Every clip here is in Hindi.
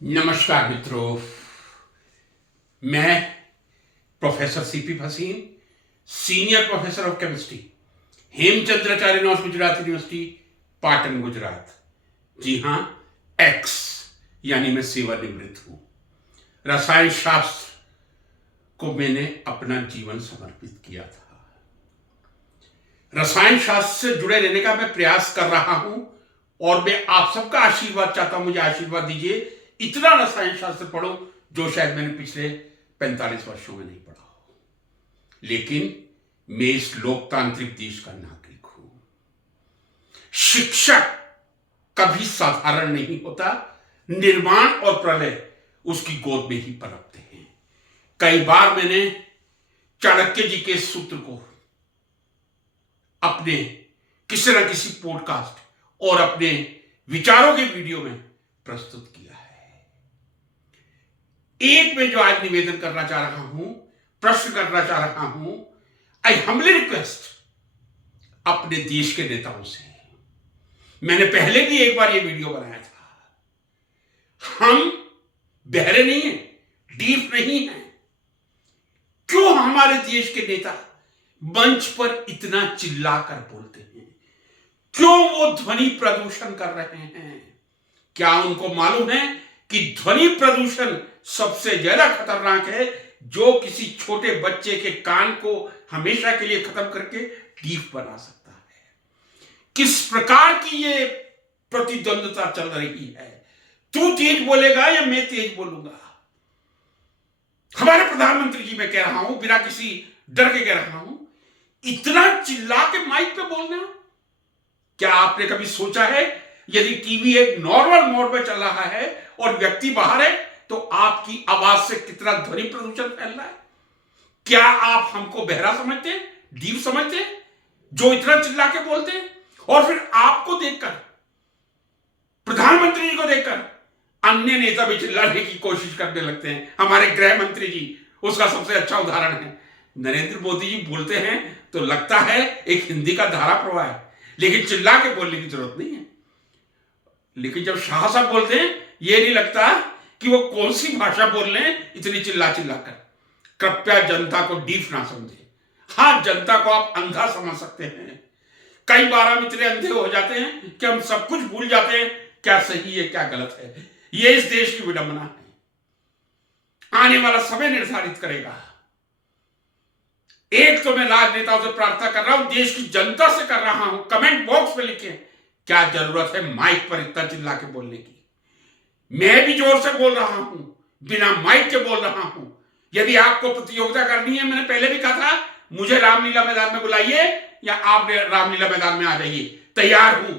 नमस्कार मित्रों, मैं professor CP Bhasin, senior professor of chemistry, Hemchandracharya north Gujarat university, Patan, Gujarat. जी हाँ, एक्स यानी मैं सेवानिवृत्त हूं। रसायन शास्त्र को मैंने अपना जीवन समर्पित किया था। रसायन शास्त्र से जुड़े रहने का मैं प्रयास कर रहा हूं और मैं आप सबका आशीर्वाद चाहता हूं। मुझे आशीर्वाद दीजिए, इतना रसायन शास्त्र पढ़ो जो शायद मैंने पिछले 45 वर्षों में नहीं पढ़ा हो। लेकिन मैं इस लोकतांत्रिक देश का नागरिक हूं। शिक्षक कभी साधारण नहीं होता। निर्माण और प्रलय उसकी गोद में ही पनपते हैं। कई बार मैंने चाणक्य जी के सूत्र को अपने किसी न किसी पॉडकास्ट और अपने विचारों के वीडियो में प्रस्तुत किया है। एक में जो आज निवेदन करना चाह रहा हूं, प्रश्न करना चाह रहा हूं, आई हम्बली रिक्वेस्ट अपने देश के नेताओं से। मैंने पहले भी एक बार ये वीडियो बनाया था। हम बहरे नहीं हैं, डीप नहीं हैं। क्यों हमारे देश के नेता मंच पर इतना चिल्लाकर बोलते हैं? क्यों वो ध्वनि प्रदूषण कर रहे हैं? क्या उनको मालूम है कि ध्वनि प्रदूषण सबसे ज्यादा खतरनाक है, जो किसी छोटे बच्चे के कान को हमेशा के लिए खत्म करके डीफ बना सकता है? किस प्रकार की ये प्रतिद्वंदता चल रही है? तू तेज बोलेगा या मैं तेज बोलूंगा? हमारे प्रधानमंत्री जी, मैं कह रहा हूं, बिना किसी डर के कह रहा हूं, इतना चिल्ला के माइक पे बोलना, क्या आपने कभी सोचा है यदि टीवी एक नॉर्मल मोड में चल रहा है और व्यक्ति बाहर है तो आपकी आवाज से कितना ध्वनि प्रदूषण फैल रहा है? क्या आप हमको बहरा समझते हैं, डीप समझते हैं, जो इतना चिल्ला के बोलते हैं? और फिर आपको देखकर, प्रधानमंत्री जी को देखकर अन्य नेता भी चिल्लाने की कोशिश करने लगते हैं। हमारे गृह मंत्री जी उसका सबसे अच्छा उदाहरण है। नरेंद्र मोदी जी बोलते हैं तो लगता है एक हिंदी का धारा प्रवाह है, लेकिन चिल्ला के बोलने की जरूरत नहीं है। लेकिन जब शाह साहब बोलते हैं, यह नहीं लगता कि वो कौन सी भाषा बोल रहे हैं इतनी चिल्ला चिल्ला कर। कृपया जनता को डीप ना समझे। हाँ, जनता को आप अंधा समझ सकते हैं। कई बार हम इतने अंधे हो जाते हैं कि हम सब कुछ भूल जाते हैं, क्या सही है क्या गलत है। यह इस देश की विडंबना है। आने वाला समय निर्धारित करेगा। एक तो मैं राजनेताओं से प्रार्थना कर रहा हूं, देश की जनता से कर रहा हूं, कमेंट बॉक्स में लिखें क्या जरूरत है माइक पर इतना चिल्ला के बोलने की। मैं भी जोर से बोल रहा हूं, बिना माइक के बोल रहा हूं। यदि आपको प्रतियोगिता करनी है, मैंने पहले भी कहा था, मुझे रामलीला मैदान में बुलाइए या आप रामलीला मैदान में आ जाइए, तैयार हूं।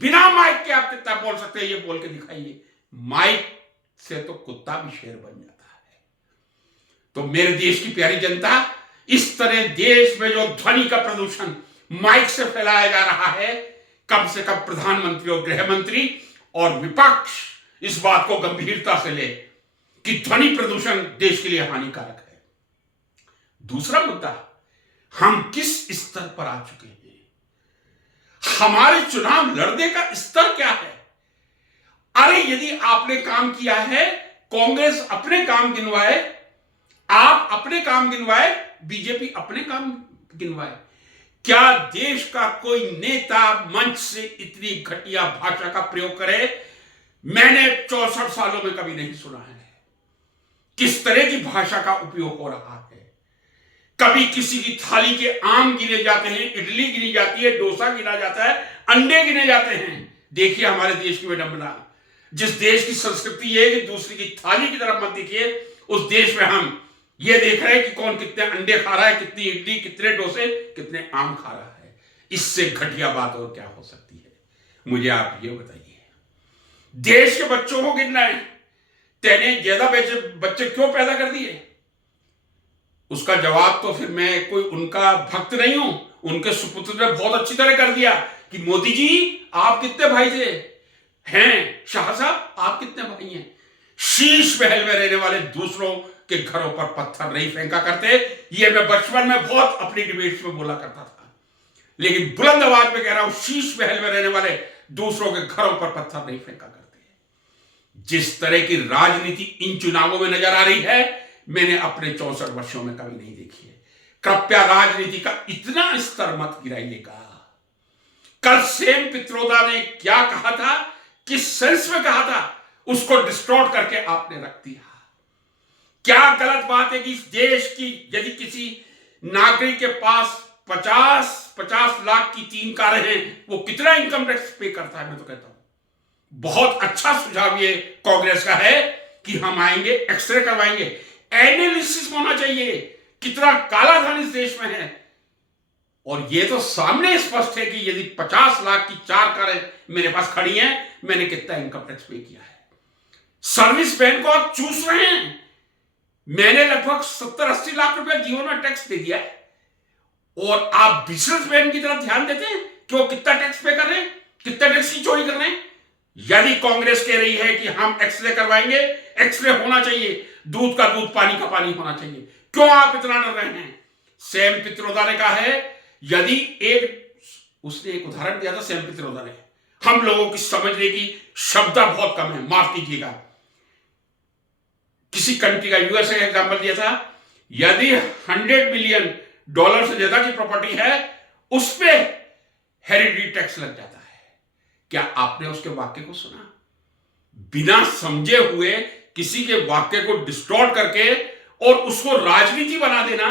बिना माइक के आप कितना बोल सकते हैं ये बोल के दिखाइए। माइक से तो कुत्ता भी शेर बन जाता है। तो मेरे देश की प्यारी जनता, इस तरह देश में जो ध्वनि का प्रदूषण माइक से फैलाया जा रहा है, कम से कम प्रधानमंत्री और गृह मंत्री और विपक्ष इस बात को गंभीरता से ले कि ध्वनि प्रदूषण देश के लिए हानिकारक है। दूसरा मुद्दा, हम किस स्तर पर आ चुके हैं? हमारे चुनाव लड़ने का स्तर क्या है? अरे यदि आपने काम किया है, कांग्रेस अपने काम गिनवाए, आप अपने काम गिनवाए, बीजेपी अपने काम गिनवाए। क्या देश का कोई नेता मंच से इतनी घटिया भाषा का प्रयोग करे? मैंने 64 सालों में कभी नहीं सुना है। किस तरह की भाषा का उपयोग हो रहा है? कभी किसी की थाली के आम गिने जाते हैं, इडली गिनी जाती है, डोसा गिना जाता है, अंडे गिने जाते हैं। देखिए हमारे देश की विडंबना। जिस देश की संस्कृति है कि दूसरी की थाली की तरफ मत देखिए, उस देश में हम ये देख रहे हैं कि कौन कितने अंडे खा रहा है, कितनी इडली, कितने डोसे, कितने आम खा रहा है। इससे घटिया बात और क्या हो सकती है? मुझे आप ये बताइए। देश के बच्चों को गिनना है, तेने ज्यादा बच्चे क्यों पैदा कर दिए? उसका जवाब तो फिर मैं कोई उनका भक्त नहीं हूं, उनके सुपुत्र ने बहुत अच्छी तरह कर दिया कि मोदी जी आप कितने भाई थे हैं, शाह साहब आप कितने भाई हैं। शीश महल में रहने वाले दूसरों के घरों पर पत्थर नहीं फेंका करते। ये मैं बचपन में बहुत अपनी डिबेट्स में बोला करता था, लेकिन बुलंद आवाज में कह रहा हूं, शीश महल में रहने वाले दूसरों के घरों पर पत्थर नहीं फेंका करते। जिस तरह की राजनीति इन चुनावों में नजर आ रही है, मैंने अपने 64 वर्षों में कभी नहीं देखी है। कृपया राजनीति का इतना स्तर मत गिराइएगा। कल सेम पित्रोदा ने क्या कहा था, किस सेंस में कहा था, उसको डिस्टॉर्ट करके आपने रख दिया। क्या गलत बात है कि इस देश की यदि किसी नागरिक के पास 50 लाख की 3 कारें हैं, वो कितना इनकम टैक्स पे करता है? मैं तो कहता हूं बहुत अच्छा सुझाव ये कांग्रेस का है कि हम आएंगे, एक्सरे करवाएंगे, एनालिसिस होना चाहिए कितना काला धन इस देश में है। और ये तो सामने स्पष्ट है कि यदि 50 लाख की 4 कारें मेरे पास खड़ी हैं, मैंने कितना इनकम टैक्स पे किया है। सर्विस पैन को आप चूस रहे हैं। मैंने लगभग 70-80 लाख रुपए जीवन में टैक्स दे दिया है, और आप बिजनेसमैन की तरफ ध्यान देते हैं कि वो कितना टैक्स पे कर रहे हैं, कितना टैक्स की चोरी कर रहे हैं। यदि कांग्रेस कह रही है कि हम एक्सरे करवाएंगे, एक्सरे होना चाहिए, दूध का दूध, पानी का पानी होना चाहिए, क्यों आप इतना डर रहे हैं? सैम पित्रोदा ने कहा है, यदि उसने एक उदाहरण दिया था सैम पित्रोदा ने, हम लोगों की समझने की क्षमता बहुत कम है, माफ कीजिएगा। किसी कंट्री का यूएसए का एग्जांपल दिया था, यदि $100 मिलियन से ज्यादा की प्रॉपर्टी है, उस पे हेरिडिटी टैक्स लग जाता है। क्या आपने उसके वाक्य को सुना? बिना समझे हुए किसी के वाक्य को डिस्टॉर्ट करके और उसको राजनीति बना देना,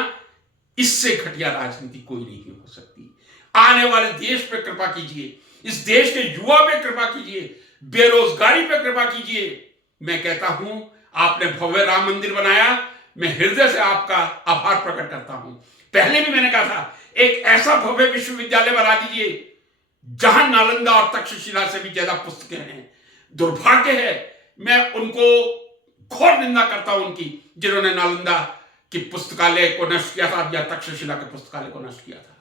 इससे घटिया राजनीति कोई नहीं हो सकती। आने वाले देश पे कृपा कीजिए, इस देश के युवा पे कृपा कीजिए, बेरोजगारी पे कृपा कीजिए। मैं कहता हूं, आपने भव्य राम मंदिर बनाया, मैं हृदय से आपका आभार प्रकट करता हूं। पहले भी मैंने कहा था, एक ऐसा भव्य विश्वविद्यालय बना दीजिए जहां नालंदा और तक्षशिला से भी ज्यादा पुस्तकें हैं। दुर्भाग्य है, मैं उनको घोर निंदा करता हूं उनकी, जिन्होंने नालंदा की पुस्तकालय को नष्ट किया था या तक्षशिला के पुस्तकालय को नष्ट किया था।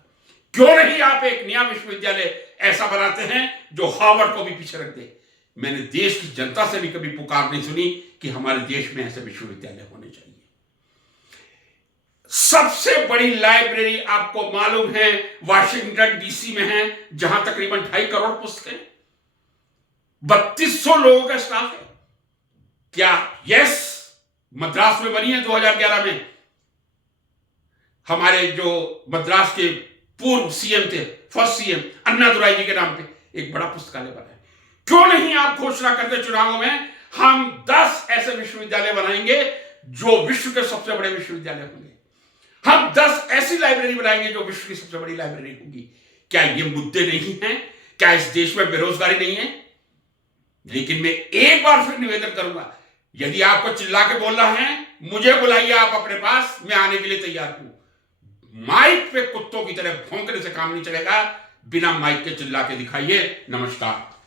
क्यों नहीं आप एक नया विश्वविद्यालय ऐसा बनाते हैं जो हार्वर्ड को भी पीछे रख दे? मैंने देश की जनता से भी कभी पुकार नहीं सुनी कि हमारे देश में ऐसे विश्वविद्यालय होने चाहिए। सबसे बड़ी लाइब्रेरी आपको मालूम है वाशिंगटन डीसी में है, जहां तकरीबन 2.5 करोड़ पुस्तकें, 3200 लोगों का स्टाफ है। क्या यस मद्रास में बनी है 2011 में? हमारे जो मद्रास के पूर्व सीएम थे, फर्स्ट सीएम अन्नादुराई जी के नाम पे एक बड़ा पुस्तकालय बना है। क्यों नहीं आप घोषणा करते चुनावों में, हम 10 ऐसे विश्वविद्यालय बनाएंगे जो विश्व के सबसे बड़े विश्वविद्यालय होंगे, हम 10 ऐसी लाइब्रेरी बनाएंगे जो विश्व की सबसे बड़ी लाइब्रेरी होगी। क्या ये मुद्दे नहीं हैं? क्या इस देश में बेरोजगारी नहीं है? लेकिन मैं एक बार फिर निवेदन करूंगा, यदि आपको चिल्ला के बोलना है, मुझे बुलाइए आप अपने पास, मैं आने के लिए तैयार हूं। माइक पे कुत्तों की तरह भौंकने से काम नहीं चलेगा, बिना माइक के चिल्ला के दिखाइए। नमस्कार।